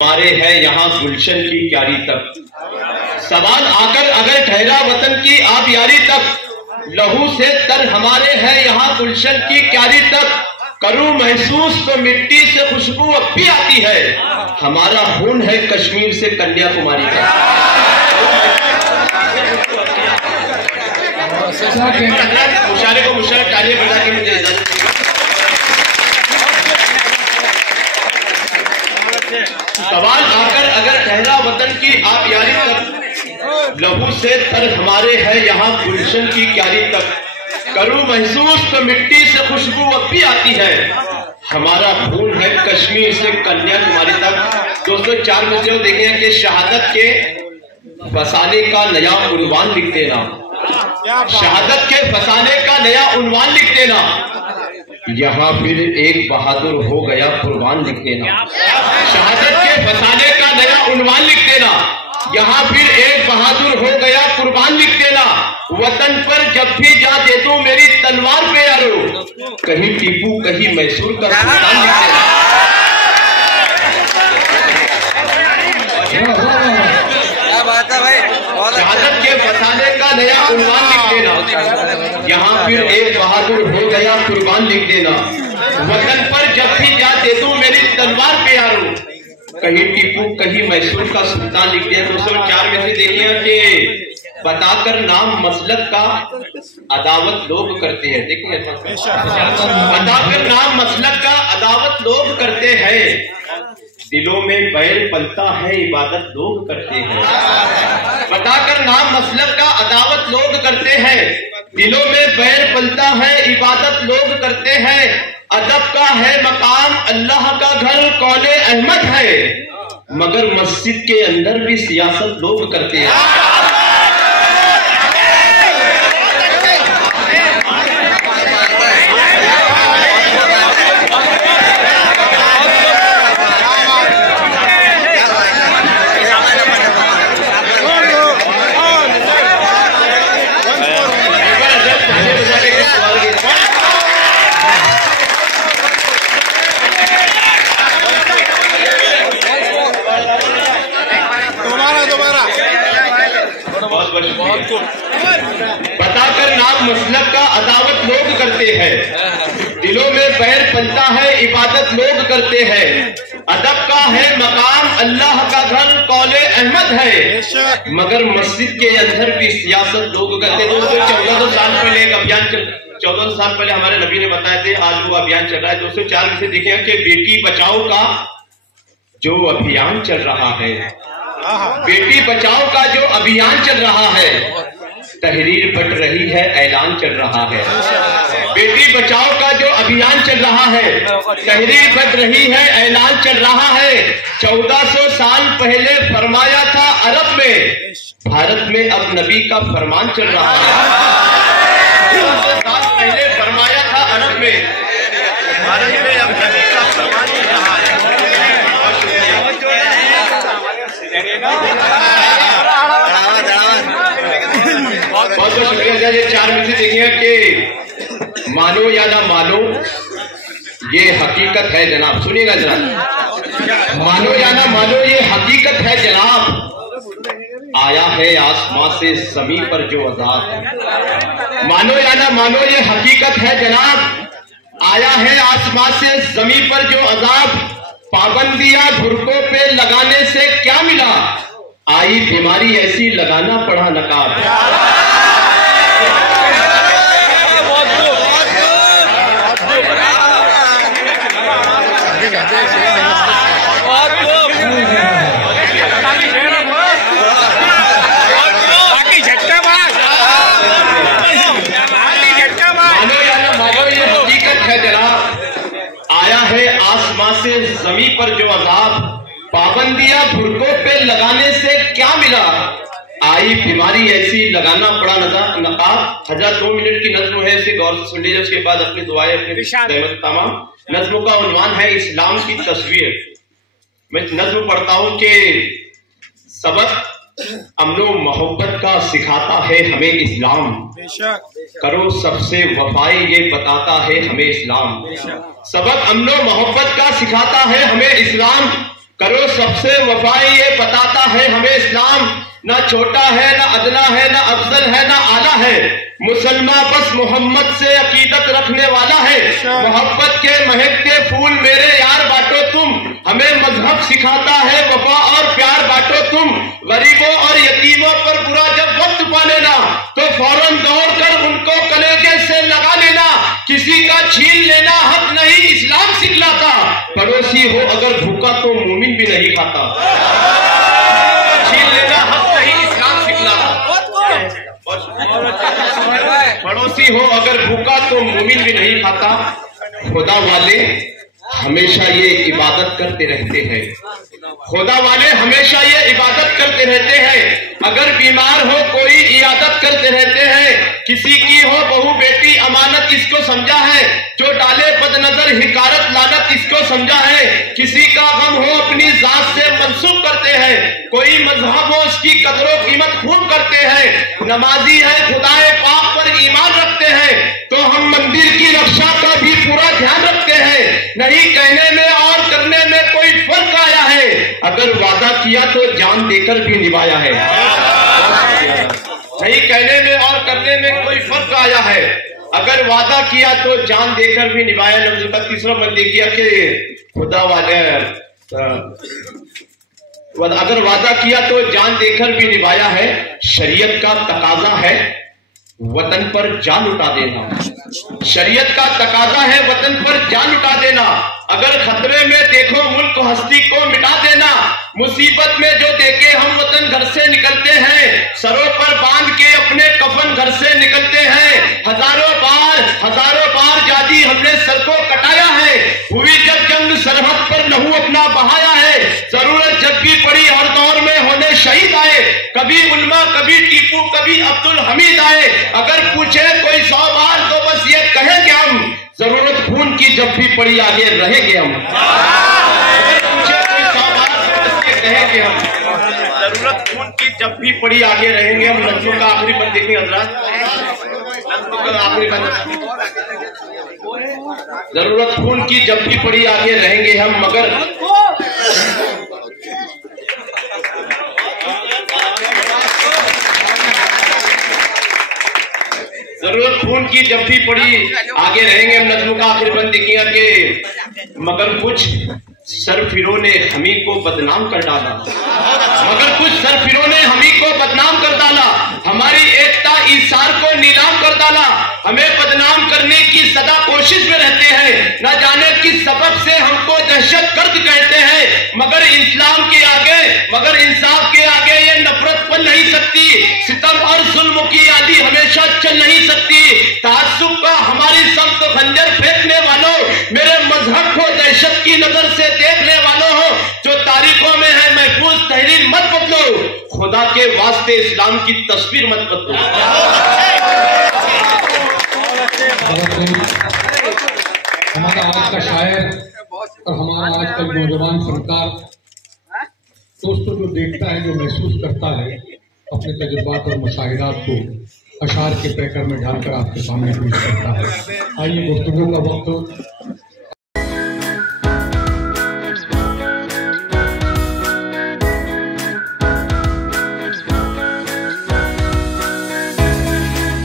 हमारे है यहाँ गुलशन की क्यारी तक, सवाल आकर अगर ठहरा वतन की आप यारी तक, लहू से तर हमारे है यहाँ गुलशन की क्यारी तक, करूं महसूस तो मिट्टी से खुशबू अब भी आती है, हमारा खून है कश्मीर से कन्याकुमारी तक। मुशारे को मुशारे तालियां बजा के मुझे इजाजत दीजिए। सवाल आकर अगर ठहरा वतन की आप यारी तक, लहू से तर हमारे है यहाँ गुलशन की क्यारी तक, करूं महसूस तो मिट्टी से खुशबू अब भी आती है, हमारा खून है कश्मीर से कन्याकुमारी तक। दोस्तों 4 बजे देखें कि शहादत के फसाने का नया उन्वान लिख देना, शहादत के फसाने का नया उन्वान लिख देना, यहाँ फिर एक बहादुर हो गया कुर्बान लिख देना। शहादत के फसाने का नया उन्वान लिख देना, यहाँ फिर एक बहादुर हो गया कुर्बान लिख देना। वतन पर जब भी जा दे दूं मेरी तलवार पे यारो, कहीं टीपू कहीं मैसूर का सुल्तान लिख देना। क्या बात है भाई, शहादत के फसाने का नया उन्वान लिख देना, यहाँ फिर एक बहादुर हो गया कुर्बान लिख देना। वतन पर जब भी जा दे दूं मेरी तलवार पे यारो, कहीं टीपू कहीं मैसूर का सुल्तान लिख दिया। 204 में से देखिए कि बताकर नाम मसलक का अदावत लोग करते हैं। देखिए बताकर नाम मसलक का अदावत लोग करते हैं, दिलों में बैर पलता है इबादत लोग करते हैं। बताकर नाम मसलक का अदावत लोग करते हैं, दिलों में बैर पलता है इबादत लोग करते हैं। अदब का है मकाम अल्लाह का घर कौले अहमद है, मगर मस्जिद के अंदर भी सियासत लोग करते हैं। बताकर नाम मसलक का अदावत लोग करते हैं, दिलों में बैर पलता है इबादत लोग करते हैं। अदब का है मकाम अल्लाह का घर कौले अहमद है, मगर मस्जिद के अंदर भी सियासत लोग करते हैं। दोस्तों 14 साल पहले एक अभियान 14 साल पहले हमारे नबी ने बताए थे, आज वो अभियान चल रहा है। 204 में से देखिए कि बेटी बचाओ का जो अभियान चल रहा है, बेटी बचाओ का जो अभियान चल रहा है, तहरीर बट रही है ऐलान चल रहा है। बेटी बचाओ का जो अभियान चल रहा है, तहरीर बट रही है ऐलान चल रहा है। 1400 साल पहले फरमाया था अरब में, भारत में अब नबी का फरमान चल रहा है। 1400 साल पहले फरमाया था अरब में, भारत में अब नबी का फरमान चल रहा है। बहुत बहुत शुक्रिया। ये 4 में से देखिए कि मानो या ना मानो ये हकीकत है जनाब। सुनिएगा जनाब, मानो या ना मानो ये हकीकत है जनाब, आया है आसमां से ज़मीन पर जो अज़ाब। मानो या ना मानो ये हकीकत है जनाब, आया है आसमां से ज़मीन पर जो अज़ाब। पाबंदियां भुर्कों पे लगाने से क्या मिला, आई बीमारी ऐसी लगाना पड़ा नकाब। मानो या ना मानो ये हकीकत है जनाब, आया है आसमां से जमीन पर जो अजाब। पाबंदियां भुर्कों पे लगाने से क्या मिला, आई बीमारी ऐसी लगाना पड़ा नकाब। 2 मिनट की नज्म है, इसे गौर से सुन लीजिए, उसके बाद अपनी दुआएं अपने तमाम। नज्म का उन्वान है इस्लाम की तस्वीर। मैं नज्म पढ़ता हूं कि सबक अमनो मोहब्बत का सिखाता है हमें इस्लाम, करो सबसे वफाई ये बताता है हमें इस्लाम। सबक अमनो मोहब्बत का सिखाता है हमें इस्लाम, करो सबसे वफा, ये बताता है हमें इस्लाम, ना छोटा है ना अदना है ना अफजल है ना आला है, मुसलमान बस मोहम्मद से अकीदत रखने वाला है। मोहब्बत के महकते फूल मेरे यार बांटो तुम, हमें मजहब सिखाता है वफा और प्यार बांटो तुम। गरीबों और यतीमों पर बुरा जब वक्त पा लेना तो फौरन दौड़ कर उनको कलेजे से लगा लेना, किसी का छीन लेना हक नहीं इस्लाम सिखलाता। पड़ोसी हो अगर भूखा तो मोमिन भी नहीं खाता, छीन लेना हक नहीं इस्लाम सिखलाता। पड़ोसी हो अगर भूखा तो मोमिन भी नहीं खाता। खुदा वाले हमेशा ये इबादत करते रहते हैं, खुदा वाले हमेशा ये इबादत करते रहते हैं। अगर बीमार हो कोई इयादत करते रहते हैं, किसी की हो बहू बेटी अमानत इसको समझा है, जो डाले बदनजर हिकारत लानत इसको समझा है। किसी का गम हो अपनी जात से मंसूब करते हैं, कोई मजहब हो उसकी कदरों कीमत खूब करते हैं। नमाजी है खुदाए पाक पर ईमान रखते हैं, तो हम मंदिर की रक्षा का भी पूरा ध्यान रखते हैं। नहीं कहने में और करने में कोई फर्क आया है, अगर वादा किया तो जान देकर भी निभाया है। नहीं कहने में और करने में कोई फर्क आया है, अगर वादा किया तो जान देकर भी निभाया। नबी का तीसरा बंदे किया कि खुदा वाले अगर वादा किया तो जान देकर भी निभाया है। शरीयत का तकाजा है वतन पर जान उठा देना, शरीयत का तकाजा है वतन पर जान उठा देना। अगर खतरे में देखो मुल्क हस्ती को मिटा देना, मुसीबत में जो देखे हम वतन घर से निकलते हैं, सरों पर बांध के अपने कफन घर से निकलते हैं। हजारों बार जादी हमने सर को कटाया है, हुई जब जंग सरहद पर लहू अपना बहाया है। जरूरत जब भी पड़ी हर दौर में होने शहीद आए, कभी उल्मा कभी टीपू कभी अब्दुल हमीद आए। अगर पूछे कोई 100 बार तो बस ये कहेंगे हम, जरूरत खून की जब भी पड़ी आगे रहेंगे हम। अगर पूछे कोई 100 बार तो बस ये कहेंगे हम, जरूरत खून की जब भी पड़ी आगे रहेंगे हम। नजरों का आखिरी बंद देखिए हजरात, नजरों का आखिरी बंद। जरूरत खून की जब भी पड़ी आगे रहेंगे हम, मगर जरूरत खून की जब भी पड़ी आगे रहेंगे हम। नज़्म का आखिर बंद किया कि मगर कुछ सरफिरों ने हमी को बदनाम कर डाला, मगर कुछ सरफिरों ने हमी को बदनाम कर डाला। हमारी एकता ईसार को नीलाम कर डाला, हमें बदनाम करने की सदा कोशिश में रहते हैं। न जाने किस सबब से हमको दहशतगर्द कहते हैं, मगर इस्लाम के आगे मगर इंसाफ के आगे ये नफरत पल नहीं सकती। सितम और जुल्म की आदि हमेशा चल नहीं सकती। ताज्जुब का हमारी समत खंजर फेंकने वालों, मेरे मजहब को दहशत की नजर से देखने वालों हो, जो तारीखों में है महफूज तहरीर मत बदलो, खुदा के वास्ते इस्लाम की तस्वीर मत बदलो। हमारा आज का शायर और हमारा आज का नौजवान फनकार दोस्तों जो देखता है, जो महसूस करता है, अपने तजुर्बात और मुशाहिदात को अशार के पैकर में डालकर आपके सामने पेश करता है। आइए गुफ्तगू का वक्त